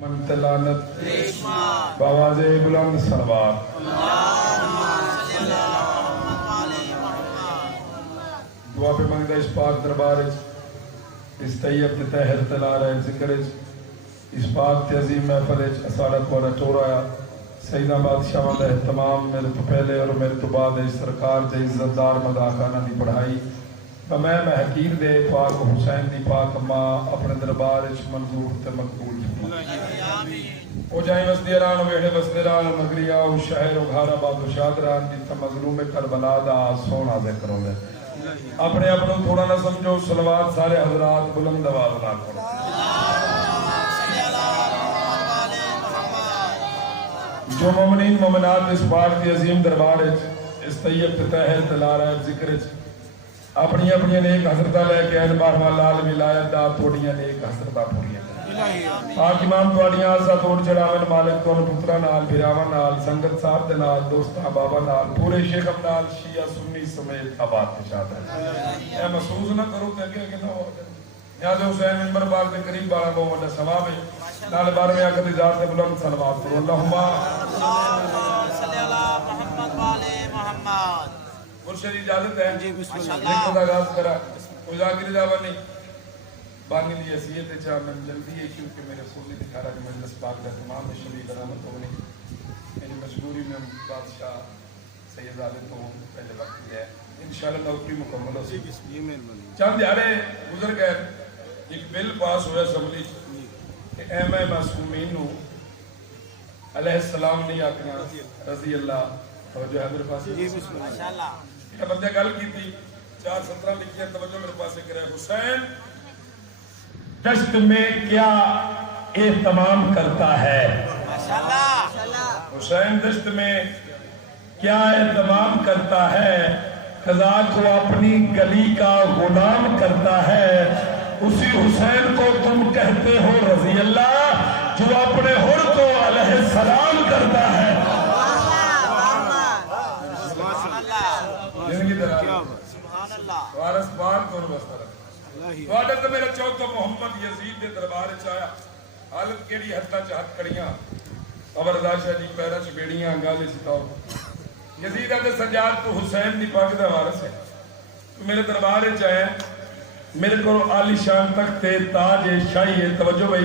من تلانت بآواز بلند سلوات دعا پہ منگدہ اس پاک دربار اس طیب تے تحر تلار ہے ذکر اس پاک تے عظیم محفل اسالت والا ٹور آیا سیدہ بادشاہ والا تمام میرے تو پہلے اور میرے تو بعد اس سرکار تے عزت دار مداخانہ دی پڑھائی میں حقیر دے پاک حسین دی پاک ماں اپنے دربار اچ منظور تے مقبول او جائیں وزدیران و بیڑے وزدیران و مغریہ و شہر و گھار آباد و شادران جیتا مظلوم کربلا دا سونا ذکر ہوئے اپنے اپنوں تھوڑا نہ سمجھو صلوات سارے حضرات بلند آواز نہ کرو جو مومنین مومنات اس پاک کی عظیم دربار اس طیب تطہر تلارہ ذکر اپنی اپنی نیک حضرتہ لے کے این بارہواں لال ولایت دا توڑیاں نیک حضرتہ پوریاں پاک امام توڑیاں آسا توڑ چڑھاوین مالک تون پترہ نال بھراوان نال سنگت صاحب دے نال دوستہ بابا نال پورے شیخ نال شیعہ سنی سمیت آباد تشاد ہے اے محسوس نہ کرو تے کہ نہ ہو نیاز حسین منبر پاک دے قریب بارہ بہو وڈا ثواب ہے نال بارہویں آقا دی ذات تے بلند صلوات کرو اللہم صلی اللہ محمد والے محمد مرشد اجازت ہے لکھت آغاز کرا کوئی ذاکر جاوہ نہیں بانی لی حیثیت چاہ میں جلدی ہے کیونکہ میرے سنی دکھا رہا کہ مجلس پاک کا تمام میں شریف علامت ہونی میری مجبوری میں بادشاہ سید عالم ہوں پہلے وقت ہے انشاءاللہ نوکری مکمل ہو سکتی چند دیارے گزر گئے ایک بل پاس ہویا اسمبلی کہ ایم اے معصومین ہوں علیہ السلام نہیں آکنا رضی اللہ توجہ ہے میرے پاس یہ بندے گل کی تھی 4:17 لکھی ہے توجہ میرے پاس ایک رہے حسین دشت میں کیا اہتمام کرتا ہے حسین دشت میں کیا اہتمام کرتا ہے قضا کو اپنی گلی کا غلام کرتا ہے اسی حسین کو تم کہتے ہو رضی اللہ جو اپنے حر کو علیہ السلام کرتا ہے وارث پاک اور بستر وعدت میرا چوتھا محمد یزید دے دربار چایا حالت کیڑی حتہ چاہت کڑیاں ابرداشہ جی پیرہ چبیڑیاں گالے ستاؤ یزید دے سجاد تو حسین دی پاک دا وارث ہے میرے دربار چایا میرے کو عالی شان تک تے تاج شاہی ہے توجہ بھائی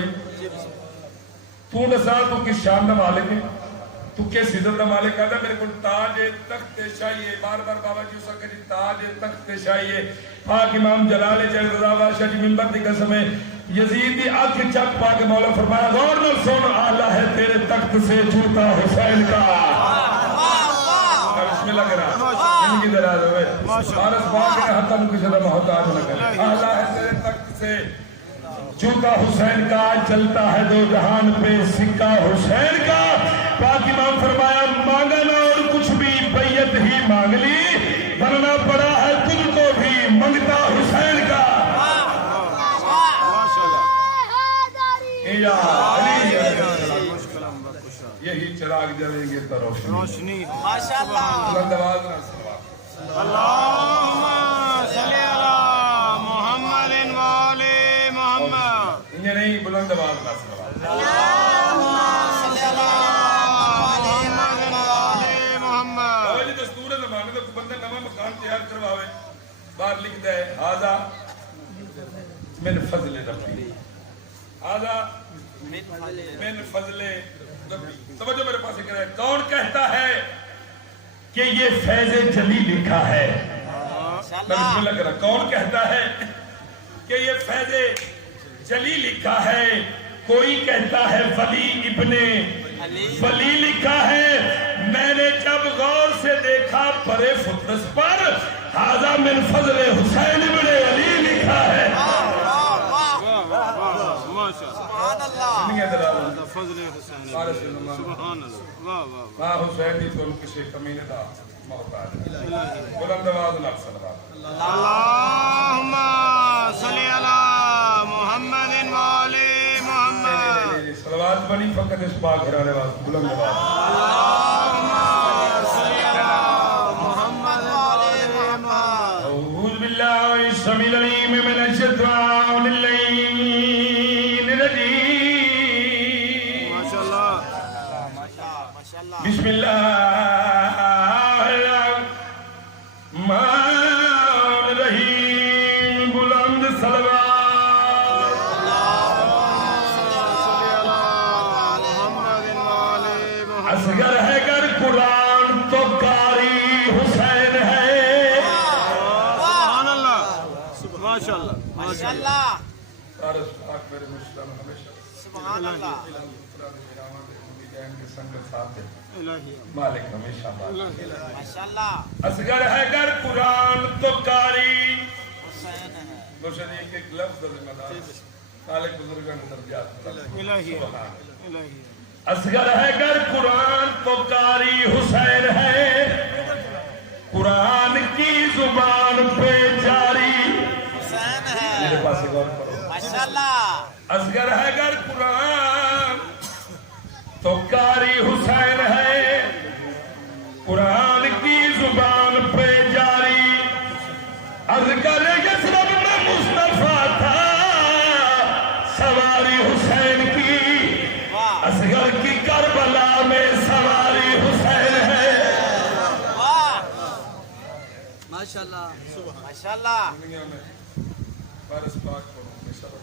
تو نسا تو کس شان دا مالک ہے تو کس عزت دا مالک آدھا میرے کو تاج تخت شاہی ہے بار بار بابا جی اسا کہ تاج تخت شاہی ہے پاک امام جلال جل رضا بادشاہ جی منبر دی قسم ہے یزید دی آنکھ چک پاک مولا فرمایا غور نہ سن آلہ ہے تیرے تخت سے جوتا حسین کا بسم اللہ کرا ان کی دراز ہوئے فارس پاک نے حتم کی شدہ محتاج نہ کرے آلہ ہے تیرے تخت سے جوتا حسین کا چلتا ہے دو جہان پہ سکہ حسین کا پاک امام فرمایا مانگا نہ اور کچھ بھی بیعت ہی مانگ لی بننا پڑا ہے تم کو بھی منگتا حسین کا یہی چراغ جلیں گے تو روشنی بلند آواز نہ سلوات اللہم صلی علی محمد والے محمد یہ نہیں بلند آواز نہ سلوات اللہم صلی علی محمد والے محمد بابا جی دستور زمانے تو بندہ نواں مکان تیار کرواوے باہر لکھتا ہے آدھا من فضل ربی آدھا من فضل ربی توجہ میرے پاس ایک رہے کون کہتا ہے کہ یہ فیض جلی لکھا ہے میں بسم اللہ کرا کون کہتا ہے کہ یہ فیض جلی لکھا ہے کوئی کہتا ہے ولی ابن ولی لکھا ہے میں نے جب غور سے دیکھا پرے فطرس پر حاضر من فضل حسین ابن علی لکھا ہے سبحان اللہ فضل حسین سبحان اللہ ماں حسین ہی تو ان کسی کمینے دا محتاج بلند آواز نہ صلوات اللہم صلی علی محمد والے محمد صلوات بنی فقط اس پاک گھرانے واسطے بلند آواز اللہم صلی علی محمد والے محمد اعوذ باللہ السمیع العلیم من الشیطان اللعین الرجیم بسم اللہ الرحمن الرحیم بلند صلوات اصغر ہے گر قرآن تو قاری حسین ہے سبحان اللہ ماشاء اللہ ماشاء اللہ فارس پاک میرے مسلم ہمیشہ سبحان اللہ مالک ہمیشہ مالک ماشاء اللہ اصغر ہے گر قرآن تو قاری حسین ہے روشن ایک لفظ ذمہ دار مالک بزرگان درجات سبحان اصغر ہے گر قرآن تو قاری حسین ہے قرآن کی زبان پہ جاری حسین ہے میرے پاس غور کرو ماشاء اللہ اصغر ہے گر قرآن تو قاری حسین ہے قرآن کی زبان پہ جاری اصغر یثرب میں مصطفیٰ تھا سواری حسین کی اصغر کی کربلا میں سواری حسین ہے واہ ماشاء اللہ ماشاء اللہ دنیا میں فارس پاک کو ہمیشہ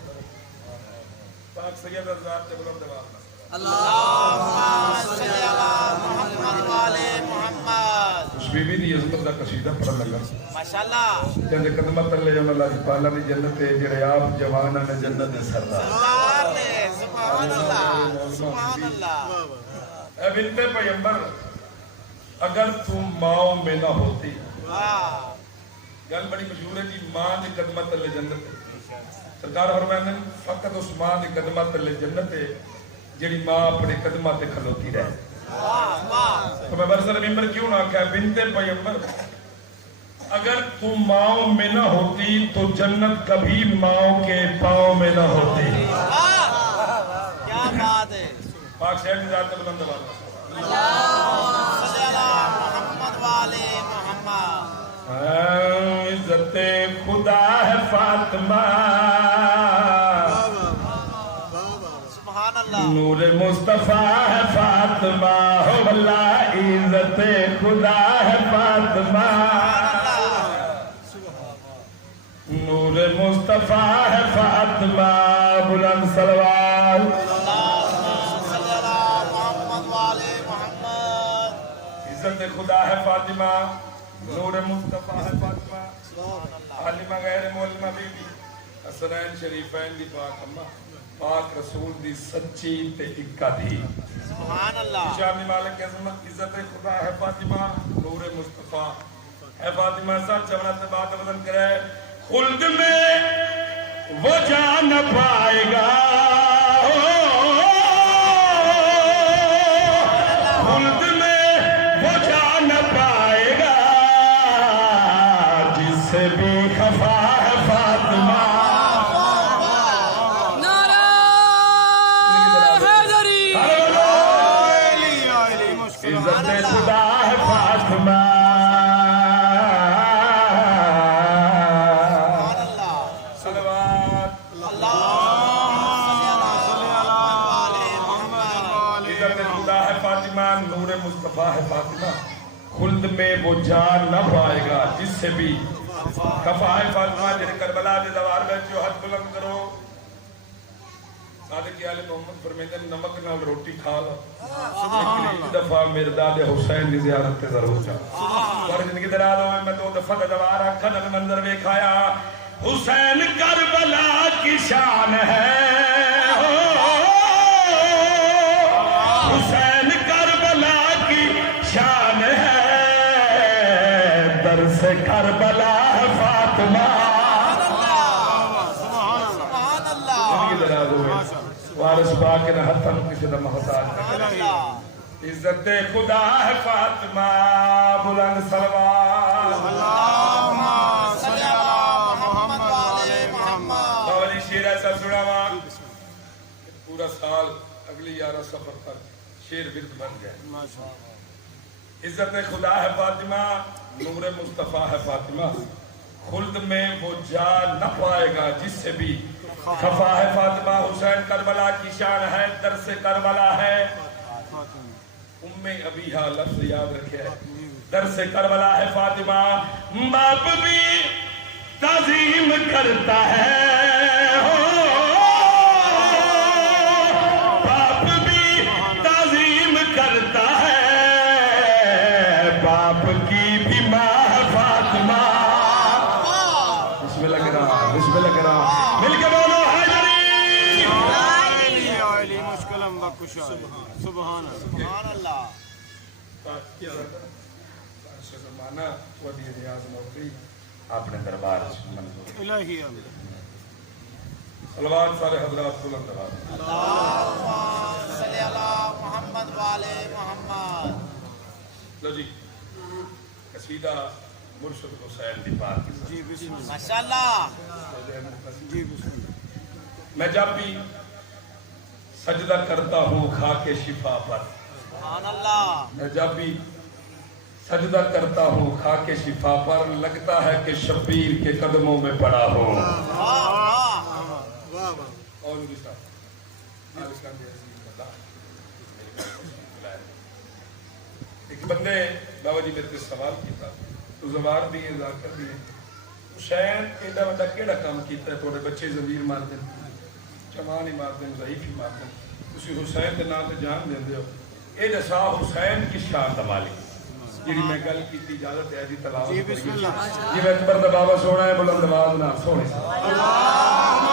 پاک سید ازاد کے بلند آواز میں اللہم صلی علی محمد والے محمد اس بی بی دی عظمت دا قصیدہ پڑھن لگا ماشاءاللہ جن데 قدمت اللہ جن اللہ کی پالا دی جنت ہے جڑے آپ جوانا نے جنت دے سردار سبحان اللہ سبحان اللہ اے بنت پیغمبر اگر تم ماں میں نہ ہوتی واہ گل بڑی مشہور ہے جی ماں دی قدمت اللہ جنت ہے سرکار فرماتے ہیں فقط اس ماں دی قدمت اللہ جنت ہے جڑی ماں اپنے قدمات تے کھلوتی رہے واہ واہ تو میں برسر ممبر کیوں نہ کہا بنت پیغمبر اگر تم ماؤں میں نہ ہوتی تو جنت کبھی ماؤں کے پاؤں میں نہ ہوتی واہ کیا بات ہے پاک شہر کی ذات بلند آواز اللہم صلی علی محمد والے محمد عزت خدا ہے فاطمہ سبحان اللہ نور مصطفیٰ ہے فاطمہ ہو اللہ عزت خدا ہے فاطمہ نور مصطفیٰ ہے فاطمہ بلند صلوات اللہم صلی علی محمد والے محمد عزت خدا ہے فاطمہ نور مصطفیٰ ہے فاطمہ عالمہ غیر مولمہ بی بی حسنین شریفین دی پاک امہ پاک رسول دی سچی تے اکا دی سبحان اللہ شامی مالک عظمت عزت خدا ہے فاطمہ نور مصطفیٰ ہے فاطمہ سر چوڑا سے بات وزن کرے خلد میں وہ جا نہ پائے گا خلد میں وہ جا نہ پائے گا جس سے بھی خفا ہے فاطمہ عزت خدا ہے فاطمہ صلوات عزت خدا ہے فاطمہ نور مصطفیٰ ہے فاطمہ خلد میں وہ جان نہ پائے گا جس سے بھی خفا ہے فاطمہ جنہیں کربلا دے دوار میں جو حد بلند کرو صادق آل محمد فرمیدن نمک نال روٹی کھا لو ایک دفعہ مرداد حسین دی زیارت تے ضرور جا اور زندگی دراز ہوئے میں دو دفعہ دوار آکھا نگ منظر ویکھایا حسین کربلا کی شان ہے حسین کربلا کی شان ہے در سے کربلا فاطمہ سبحان اللہ زندگی دراز ہوئے وارث باقی نہ ہر تن کسی نہ محتاج نہ عزت خدا ہے فاطمہ بلند صلوات اللہم صلی علی محمد والے محمد باولی شیر ایسا سنا ہوا پورا سال اگلی 11 سفر تک شیر ورد بن گئے عزت خدا ہے فاطمہ نور مصطفیٰ ہے فاطمہ خلد میں وہ جا نہ پائے گا جس سے بھی خفا ہے فاطمہ حسین کربلا کی شان ہے در سے کربلا ہے ام ابیہا لفظ یاد رکھے درس کربلا ہے فاطمہ باپ بھی تعظیم کرتا ہے باپ بھی تعظیم کرتا ہے باپ کی بھی ماں فاطمہ بسم اللہ کرا بسم اللہ کرا مل کے بولو حیدری علی مشکلم بکشا سبحان اللہ زمانہ ولی نیاز نوکری اپنے دربار منظور الہی صلوات سارے حضرات بلند آواز اللہم صلی علی محمد والے محمد لو جی قصیدہ مرشد حسین دی پاک جی بسم اللہ ماشاءاللہ جی بسم اللہ میں جب بھی سجدہ کرتا ہوں خاک شفا پر سبحان اللہ میں جب بھی سجدہ کرتا ہوں خاک شفا پر لگتا ہے کہ شبیر کے قدموں میں پڑا ہوں اور ایک بندے بابا جی میرے سے سوال کیا تو زبان بھی ہے ذاکر بھی ہے حسین ایڈا بڑا کیڑا کام کیتا ہے تھوڑے بچے زمیر مار دیں چمان ہی مار دیں ضعیف ہی مار دیں اسی حسین کے نام سے جان دیں ہو اے دسا حسین کی شان دا مالک جیڑی میں گل کیتی اجازت ہے جی تلاوت جی بسم اللہ جی میں اکبر دا بابا سونا ہے بلند آواز نال سونے اللہم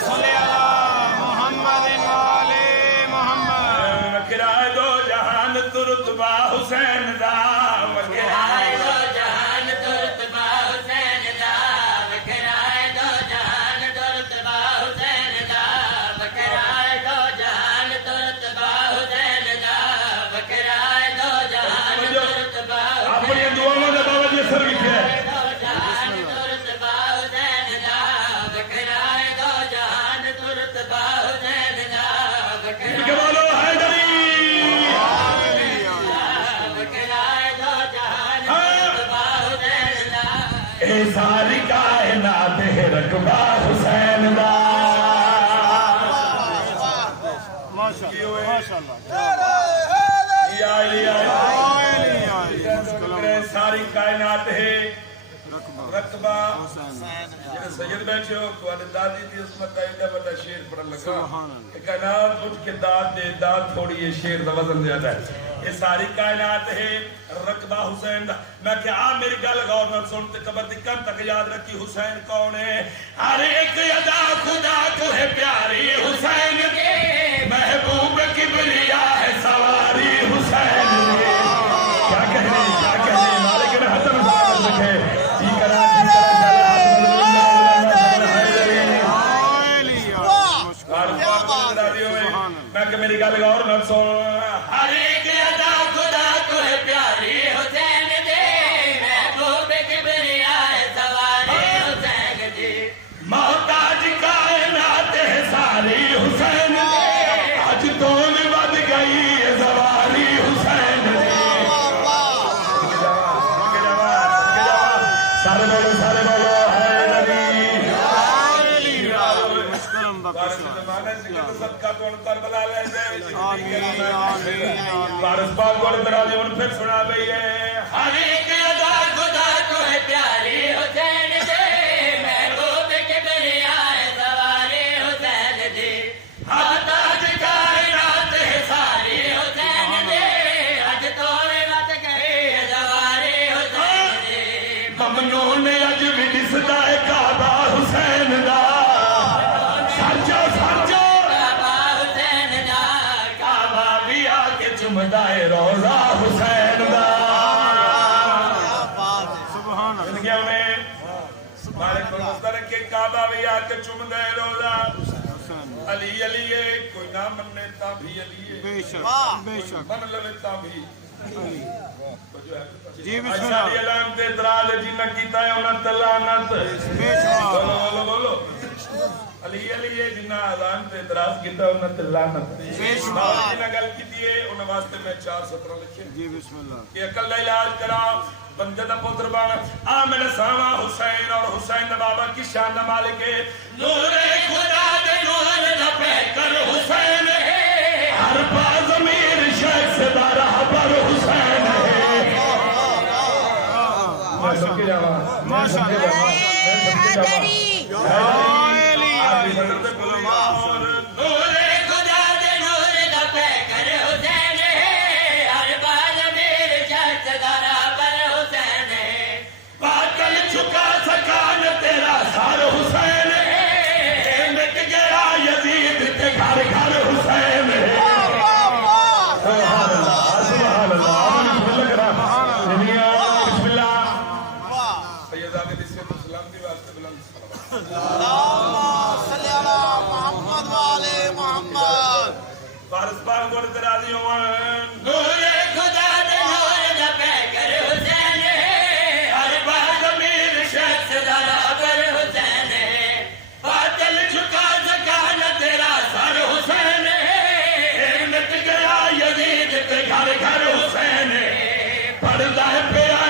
صلی علی محمد والے محمد کرائے دو جہان ترتبہ حسین دا کرائے دو جہان ترتبہ حسین دا بکرائے دو جہان ترتبہ حسین دا بکرائے دو جہان ترتبہ حسین دا بکرائے دو جہان ترتبہ اپنی دعاؤں دے بابا جی سر کی ہے دو جہان ترتبہ حسین دا بکرائے دو جہان ترتبہ حسین دا کہ بولو حیدری بکرائے دو جہان ترتبہ حسین دا اے ساری کائنات ہے رقبہ حسین دا ماشاءاللہ یا علی علی علی اے ساری کائنات ہے رقبہ حسین سید بیٹھے ہو تو دادی دی عظمت کا ایڈا بڑا شیر پڑھن لگا سبحان اللہ کہ کائنات اٹھ کے داد دے داد تھوڑی یہ شیر دا وزن زیادہ ہے یہ ساری کائنات ہے رقبہ حسین دا میں کہ میری گل غور نال سن تے قبر دی کن تک یاد رکھی حسین کون ہے ہر ایک ادا خدا کو ہے پیاری حسین محبوب کبریا ہے سواری حسین کیا کہنے مالک نے حسن بات رکھے جی کرا میں کہ میری گل غور نال سن ہر ایک ادا خدا کو ہے پیاری حسین دے محبوب کبریا ہے سواری حسین جی محتاج کائنات ہے ساری حسین آج تو میں بد گئی ہے سواری حسین سارے بولو ہے نبی مشکلم بارش بکشا زمانہ سے کہ صدقہ تو ان کربلا لے جائے آمین آمین بارش پاک کو درازی ان پھر سنا بھئی ہے ہر ایک ادا خدا کو ہے پیاری حسین دے محبوب کبریا ہے سواری حسین جی محتاج کائنات ہے ساری حسین دے آج تو بات گئی ہے سواری حسین جی ممنون اج بھی دسدا ہے کعبہ حسین دا سرجو بابا حسین دا کعبہ بھی آ کے چمدا ہے روزہ حسین دا سبحان اللہ زندگیوں میں مالک کو مسترک کے کعبہ بھی آ کے چمدا ہے روزہ حسین علی علی ہے کوئی نہ مننے تا بھی علی ہے بے شک بے شک من لوے تا بھی علی جی بسم اچھا اللہ دی علام تے اعتراض ہے جنہ کیتا ہے انہاں تے لعنت بے شک بولو بولو علی علی ہے جنہ اعلان تے اعتراض کیتا ہے انہاں تے لعنت بے شک جنہ گل کیتی ہے انہاں واسطے میں 4 سطر لکھے جی بسم اللہ کہ عقل دا علاج کرا بندے دا پتر بن آمن ساوا حسین اور حسین دا بابا کی شان دا مالک ہے نور خدا دے نور دا پہ کر حسین ہر پا ضمیر شخص دا راہ صدقے جاواں میں صدقے جاواں میں صدقے جاواں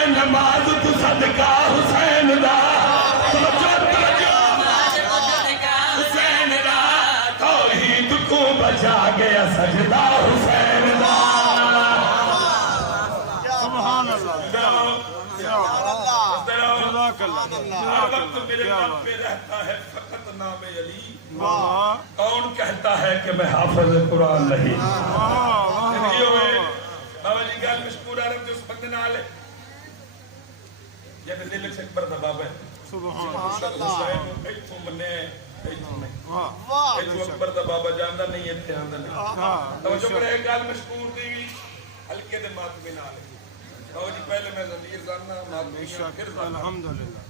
نماز تو صدقہ حسین دا حسین دا توحید کو بچا گیا سجدہ حسین دا سبحان اللہ جزاک اللہ ہر وقت میرے دل پہ رہتا ہے فقط نام علی واہ کون کہتا ہے کہ میں حافظ قرآن نہیں زندگی ہوئے بابا جی گل مشکور عرب جو اس بندے نال ہے جب دل سے اکبر دا بابا ہے سبحان حسین ایتھوں منے ایتھوں نہیں اللہ ایتھوں اکبر دا بابا جاندا نہیں ایتھے آندا نہیں توجہ کرے گل مشکور دی ہلکے دے ماتمی نال بابا جی پہلے میں ضمیر زاننا ماتمی پھر زاننا الحمدللہ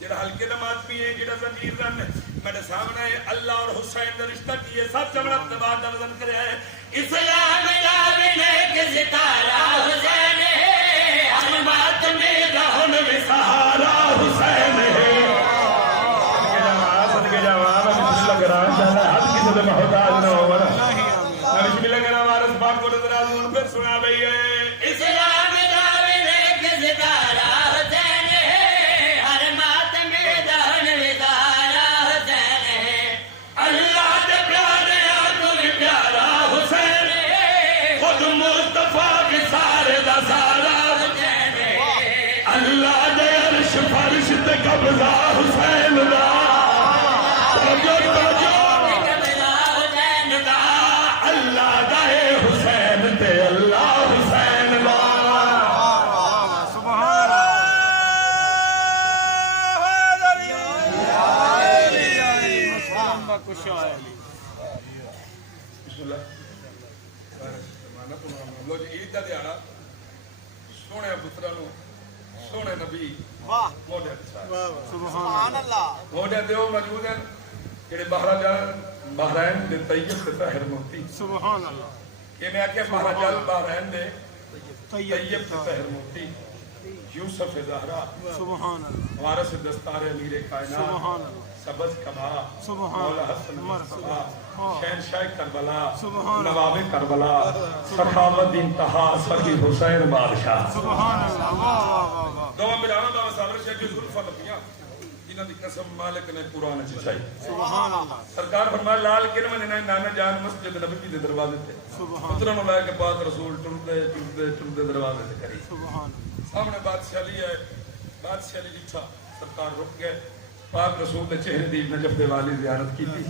جڑا ہلکے دا ماتمی ہے جڑا ضمیر زاننا میرے سامنے اللہ اور حسین دا رشتہ کی ہے سب چمڑا تبار دا وزن کرے ہے اسلام دا بنے کے ستارہ حسین ہے ہر بات میں رہن میں سہارا حسین ہے صدقے جاواں میں بسم اللہ کراں چاہتا ہر کسی دے محتاج نہ ہو نا بسم اللہ کراں وارث پاک کو نظر آزوں پھر سنا بھئی اسلام دا بنے کے ستارہ حسین ہے ہر بات میں رہن میں سہارا حسین ہے اللہ دے پیارے آنکھوں بھی پیارا حسین خود مصطفیٰ کے سارے دا سارا اللہ دے عرش فرش تے قبضہ حسین دا توجہ اللہ دا حسین تے اللہ حسین دا سبحان اللہ کشا علی بسم اللہ لو جی عید دا دیہڑا سونے پتراں نو سونے نبی موڈے سبحان اللہ موڈے تے او موجود ہیں جڑے بحرین دے طیب تے طاہر موتی سبحان اللہ کہ میں کہ مہاجل بحرین دے طیب طیب تے طاہر موتی یوسف زہرا سبحان اللہ وارث دستار امیر کائنات سبحان اللہ سبز کبا سبحان مولا حسن مصطفیٰ شہنشاہ کربلا سبحان نواب کربلا سخاوت انتہا سخی حسین بادشاہ سبحان اللہ واہ واہ واہ واہ دو براہم بابا صابر شاہ کی ظلفہ لپیاں جنہ دی قسم مالک نے قرآن چچائی سبحان اللہ سرکار فرمایا لال کرم نے نانا جان مسجد نبی دے دروازے تے سبحان پتروں نو لے کے پاک رسول ٹردے دروازے تے کری سبحان سامنے بادشاہ علی ہے بادشاہ علی جتھا سرکار رک گئے پاک رسول نے چہرے دی نجف دے والی زیارت کی تھی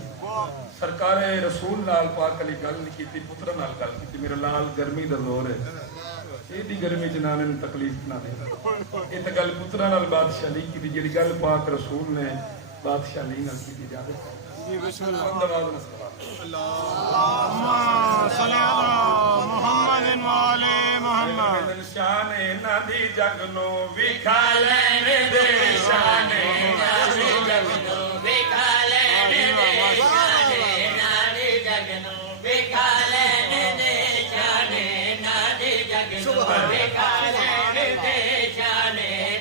سرکار رسول نال پاک علی گل نہیں کی تھی پتر نال گل کی تھی میرا لال گرمی دا زور ہے ایڈی گرمی جنانے نے تکلیف نہ دے یہ تو گل پترا نال بادشاہ علی کی تھی جڑی گل پاک رسول نے بادشاہ علی نال کی تھی جاتے جی بسم اللہ اندراز نہ سوال اللہم صلی علی محمد وعلی محمد شان نہ دی جگ نو وکھا لین دے شان نہ دی جگ نو وکھا لین دے شان نہ دی جگ نو وکھا لین دے شان نہ دی جگ نو وکھا لین دے شان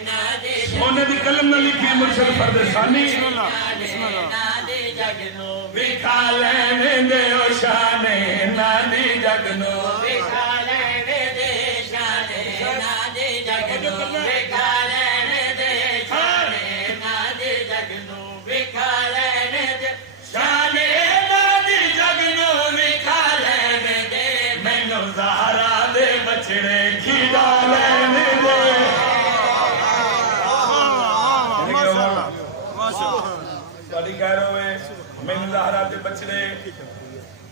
نہ دی سونے دی قلم نہ لکھی مرشد پردیسانی بسم اللہ بسم اللہ نہ دی جگ نو وکھا لین دے او شان نہ دی جگ نو وکھا لین دے شان نہ دی جگ نو وکھا لین دے شان نہ دی جگ نو وکھا لین دے شان نہ دی جگ نو وکھا لین دے مینوں زہرا دے بچڑے کھیڈا لین دے خیر ہوئے میں زہرا دے بچڑے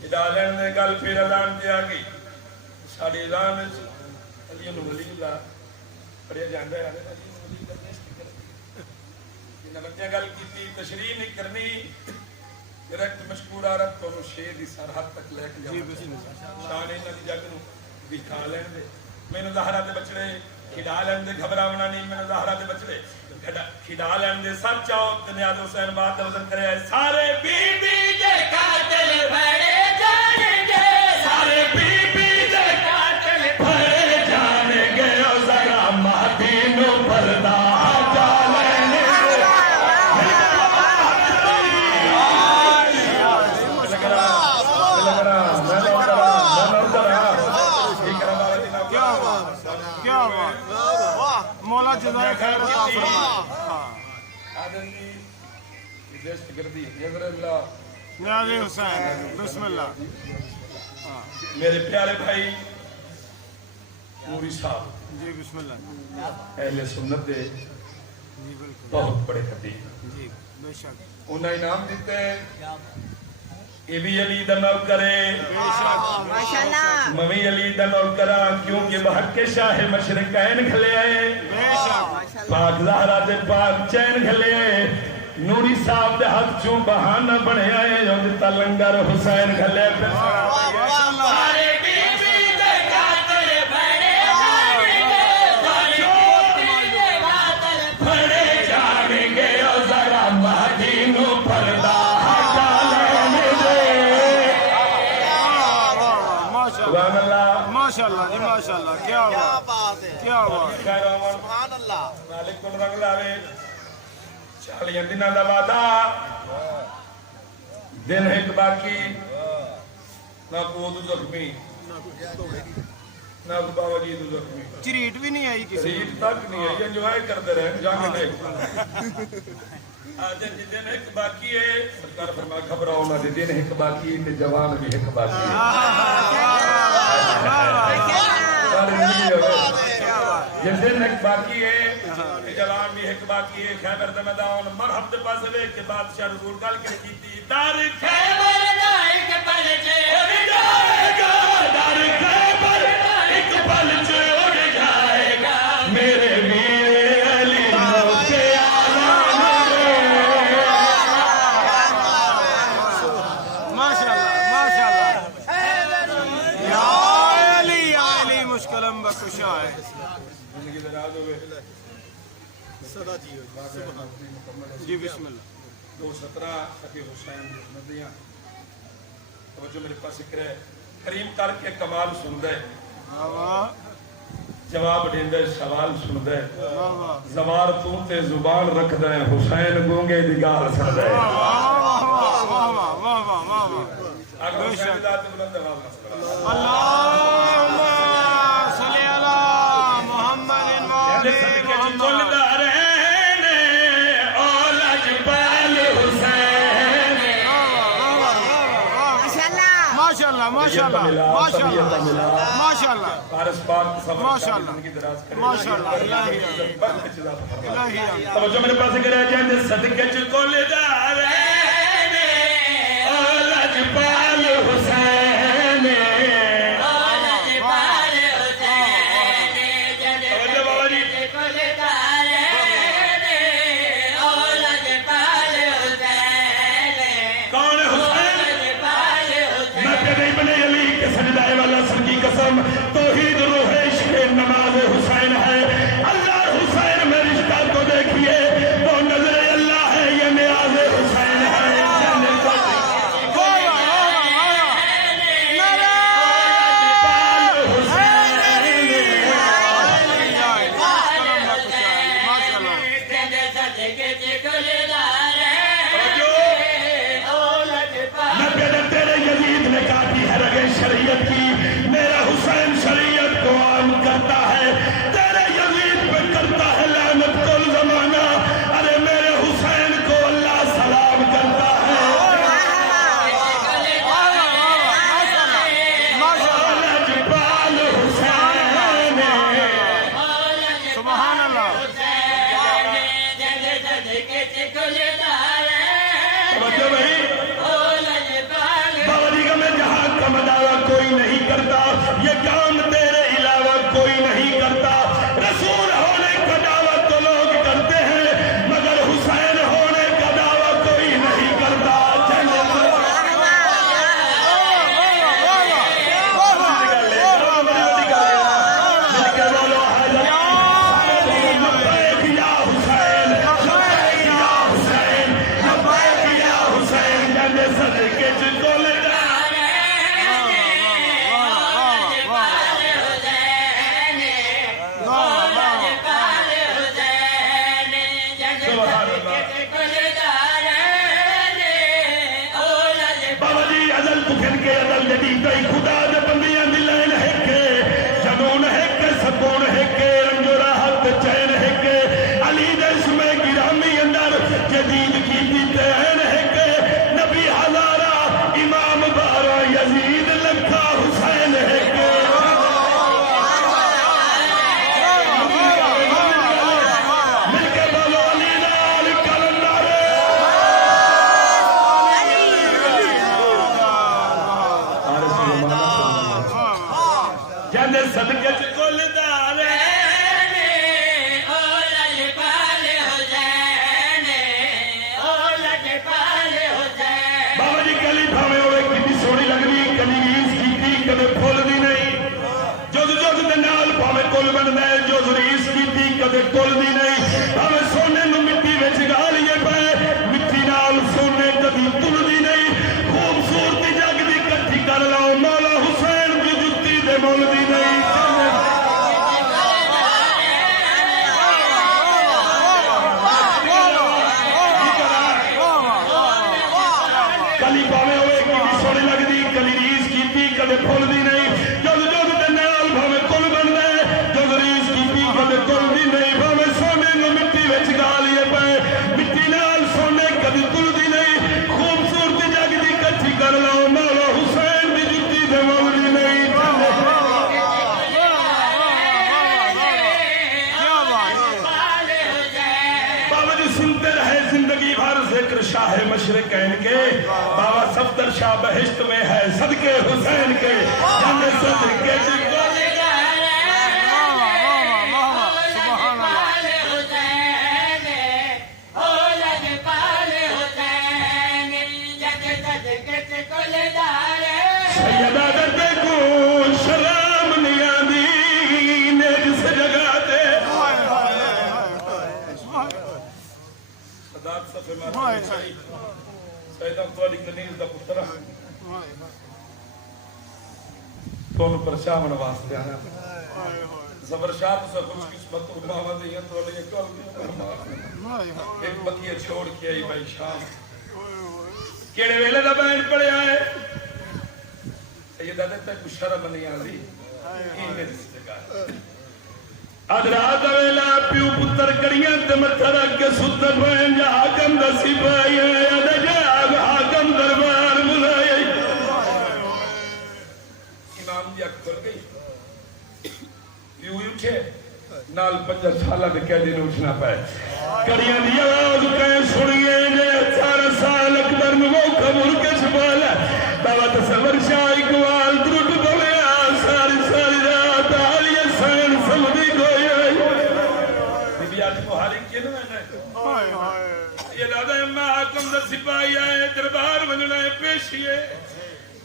ادالین دے گل پھر اذان تے آ گئی ساڈی اذان وچ علی ولی اللہ پڑھیا جاندا ہے علی ولی اللہ جنہاں بچیاں گل کیتی تشریح نہیں کرنی ڈائریکٹ مشکور عورت تو شیر دی سرحد تک لے کے جاؤ شان انہاں دی جگ نو دکھا لین دے مینوں زہرا دے بچڑے کھڈا لین دے گھبراونا نہیں مینوں زہرا دے بچڑے کھڈا لین دے سب چاہو دنیا دے حسین بات دا وزن کرے سارے بی بی دے قاتل بڑے جان گے سارے بی بی دے قاتل بھرے جان گے او ذرا مہدی نو پردہ ہٹا لین دے کیا بات مولا جزائے خیر عطا فرمائے آدم کی دشت گردی حضرت اللہ نیازی حسین بسم اللہ میرے پیارے بھائی نوری صاحب جی بسم اللہ اہل سنت دے جی بالکل بہت بڑے خطیب جی بے شک انہیں انعام دیتے یہ بھی علی دا نوکر ہے ممی علی دا نوکر کیونکہ بحق کے شاہ مشرقین کھلے آئے بے شک پاک زہرا دے پاک چین کھلے آئے نوری صاحب دے حق چوں بہانہ بنے آئے جو جتا لنگر حسین کھلے سارے بی بی دے قاتل بڑے جان گے سارے بی بی دے قاتل بھرے جان گے او ذرا مہدی نو پردہ ہٹا لین دے سبحان اللہ ماشاء اللہ جی ماشاء اللہ کیا کیا بات بات ہے کیا بات خیر عمر سبحان اللہ مالک کل رنگ لاوے 40 دنوں دا وعدہ دن ایک باقی نہ کو زخمی نہ بابا جی زخمی چریٹ بھی نہیں آئی کسی ریٹ تک نہیں ہے انجوائے کرتے رہے جانے دیکھ آج دن ایک باقی ہے سرکار فرما گھبراؤ نہ دن ایک باقی تے جوان بھی ایک باقی ہے جس دن ایک باقی ہے جوان بھی ایک باقی ہے خیبر دمدان مرحب دے پاس لے کے بادشاہ رسول گل کے کیتی دار خیبر دا ایک پلچے اڑ جائے گا در خیبر ایک پل چ اڑ جائے گا میرے ویر علی نو کے ماشاء اللہ یا علی مشکلم بکشا ہے زندگی دراز ہوئے جی بسم اللہ 217 سکی حسین ندیاں توجہ میرے پاس ذکر ہے کریم کر کے کمال سن دے جواب دیندے سوال سن دے زوار تو تے زبان رکھ دے حسین گونگے دی گال سن دے اگر حسین ذات بلند آواز نہ اللہم صلی علی محمد دے صدقے چ چلدا رہنے او لجپال حسین ماشاء اللہ ماشاء اللہ ماشاء اللہ ماشاء اللہ فارس پاک صبر ماشاء اللہ زندگی دراز کرے ماشاء اللہ الہی الہی توجہ میرے پاس کرے جاندے صدقے چ چلدا رہنے او لجپال حسین پال حسین جد توجہ بابا جی کل دارے اولاد پال حسین کون حسین پال حسین میں کدی بنے علی کے سجدائے والا سر کی قسم توحید روح عشق نماز حسین ہے اللہ حسین میں رشتہ کو دیکھیے وہ نظر اللہ ہے یہ نیاز حسین ہے شریعت کی میرا حسین شریعت کو جاندے صدقے چ کل دار بابا جی کلی بھاویں ہوئے کتنی سونی لگنی کلی ریس کیتی کدے پھول دی نہیں جد جد دے نال بھاویں کل بندا ہے جد ریس کیتی کدے کل دی نہیں بھاویں سونے نو مٹی وچ گالیے پے مٹی نال سونے کدی تل دی نہیں خوبصورتی جگ دی کٹھی کر لو مولا حسین دی جُتی دے مول دی نہیں کلی پاوے ہوئے کتنی سونی لگدی کلی ریس کیتی کدے پھول دی نہیں جد جد دے نال بھاویں کل بندا ہے جد ریس کیتی کدے کل دی نہیں بھاویں سونے نو مٹی وچ گالیے پے مٹی نال سونے کدی تل دی نہیں خوبصورتی جگ دی کٹھی کر لو مولا حسین دی جُتی دے مول دی نہیں بابا جی سنتے رہے زندگی بھر ذکر شاہ مشرقین کے بابا صفدر شاہ بہشت میں ہے صدقے حسین کے جاندے صدقے چ سیدہ دردے کو شرام نہیں آندی نیج سے جگہ تے صداق صفے مارا سیدہ کولی کنیز دا پترہ تو انہوں پرشامن واسطے آنا زبر شاہ تو سا کچھ قسمت تو ماما دیئے تو لئے کل دی ایک بکیہ چھوڑ کے آئی بھائی شام کیڑے ویلے دا بین پڑے آئے سیدہ دیتا ہے کچھ شرم نہیں آزی انہیں جس جگہ ادرات ویلا پیو پتر کریاں تے متھا رکھ کے ستر بین جا حاکم دا سپاہی ہے یا جاگ حاکم دربار بلائے امام جی اکھ کھل گئی پیو اٹھے نال 5 سالہ دے قیدی نے اٹھنا پائے کریاں دی آواز کہیں سنیے جے 18 سال اکبر میں وہ قبول کے چھپالا بابا تصور شاہ اقبال درود بولیا ساری ساری رات آلی حسین سمدی گوئی بی بی آج بہاری کی نا میں نے یہ دادا اممہ حاکم دا سپاہی آئے دربار بننا ہے پیشیے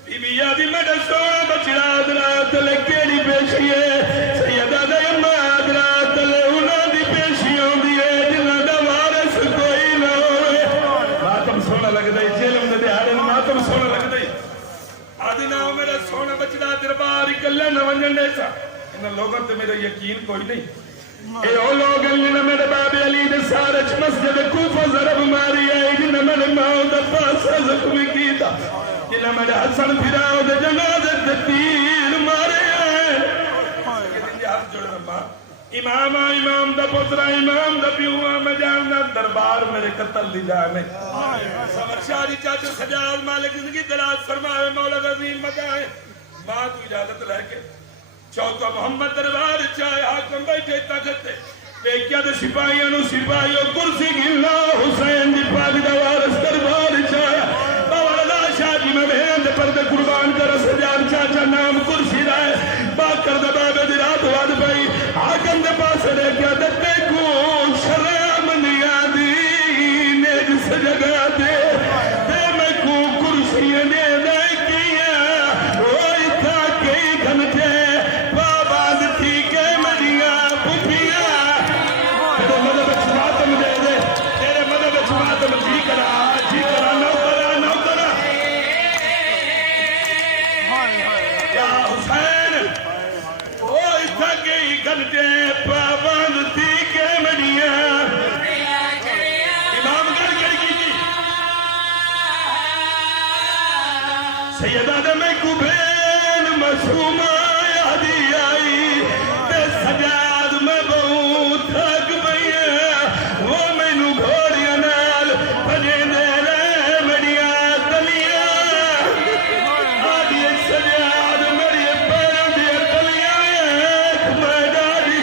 بی بی آدھی میڈا سونا بچڑا درات لے کیڑی پیشیے سیدہ دا اممہ درات لے انہاں دی پیشیوں دیئے جنہ دا وارث کوئی نہ ہوئے ماتم سونا لگ دائی جیلم دے دیارن ماتم سونا لگ دائی آدھی نہ ہو میرا سونا بچڑا دربار اکلے نہ ونجن دیسا انہاں لوگوں تے میرا یقین کوئی نہیں اے او لوگ انہاں میرے باب علی دے سارچ مسجد کوفہ ضرب ماری آئی جنہاں میرے ماں دا پاسا زخمی کیتا جنہاں میرے حسن پھراؤ دے جنازے تے تیر مارے آئے یہ دن دے ہاتھ جوڑے ماں امام امام دا پترا امام دا پیوہ میں جاننا دربار میرے قتل دی جانے سمر شاہی چاچو سجاد مالک زندگی دراز فرمائے مولا غزین مکائے ماں تو اجازت لے کے چوکا محمد دربار چاہے حاکم بیٹھے تاکتے دیکھیا دے سپاہیاں نو سپاہیوں کرسی گھلنا حسین دی پاک دا وارث دربار چاہے بابا رضا شاہ جی میں بہن دے پردے قربان کر سجاد چاچا نام کرسی رائے باکر دا بابے دی رات واد پائی حاکم دے پاس دیکھیا دے کو شرام نہیں آدھی نیج سے جگہ دے میں کو کرسی نے دے کیا روئی تھا کئی گھنٹے باباد تھی کہ مریاں پھپیاں تیرے مدد چھواتم دے دے تیرے مدد چھواتم جی کرا نو کرا یا حسین روئی تھا کئی گھنٹے باباد تھی کہ مریاں امام گھر کی جی سیدہ دے میں کبھین مسومہ یادی آئی تے سجاد میں بہت تھک بھئی وہ میں نو گھوڑیاں نال بھجے دے رہے میڈیاں تلیاں آدھی سجاد میری پیروں دیا تلیاں ایک میں ڈاڑی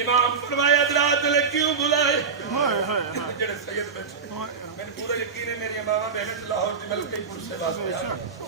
امام فرمایا درات لے کیوں بلائے جڑے سید بچے میں نے پورا یقین ہے میری ماما بہنیں لاہور دی ملکہ پور سے واسطے